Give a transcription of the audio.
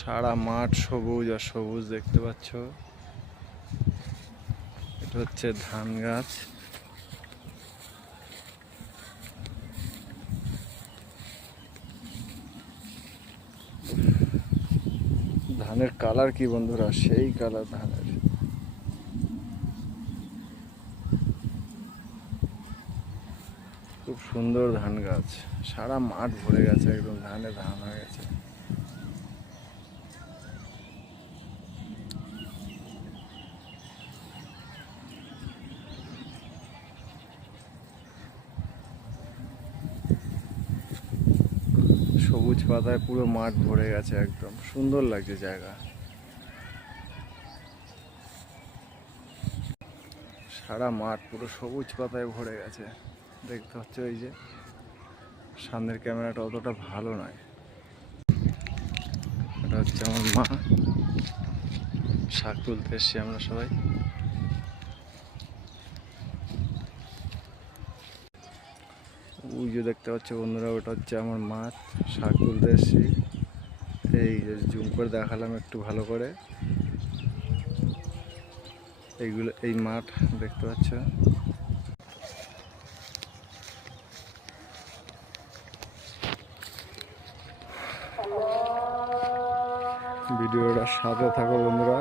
সারা মাঠ সবুজ আর সবুজ দেখতে পাচ্ছ। এটা হচ্ছে ধান গাছ। ধানের কালার কি বন্ধুরা, সেই কালার ধানের। খুব সুন্দর ধান গাছ, সারা মাঠ ভরে গেছে, একদম ধানে ধান হয়ে গেছে। সবুজ পাতায় পুরো মাঠ ভরে গেছে, একদম সুন্দর লাগছে জায়গা। সারা মাঠ পুরো সবুজ পাতায় ভরে গেছে দেখতে হচ্ছে। ওই যে সামনের ক্যামেরাটা অতটা ভালো নয়। এটা হচ্ছে আমার মা, শাক তুলতে এসছি আমরা সবাই। ওই যে দেখতে পাচ্ছে বন্ধুরা, ওটা হচ্ছে আমার মাঠ, শাক তুলতে এসছি। এই যে জুম করে দেখালাম একটু ভালো করে। এইগুলো এই মাঠ দেখতে পাচ্ছ। ভিডিওটা সাথে থাকো বন্ধুরা।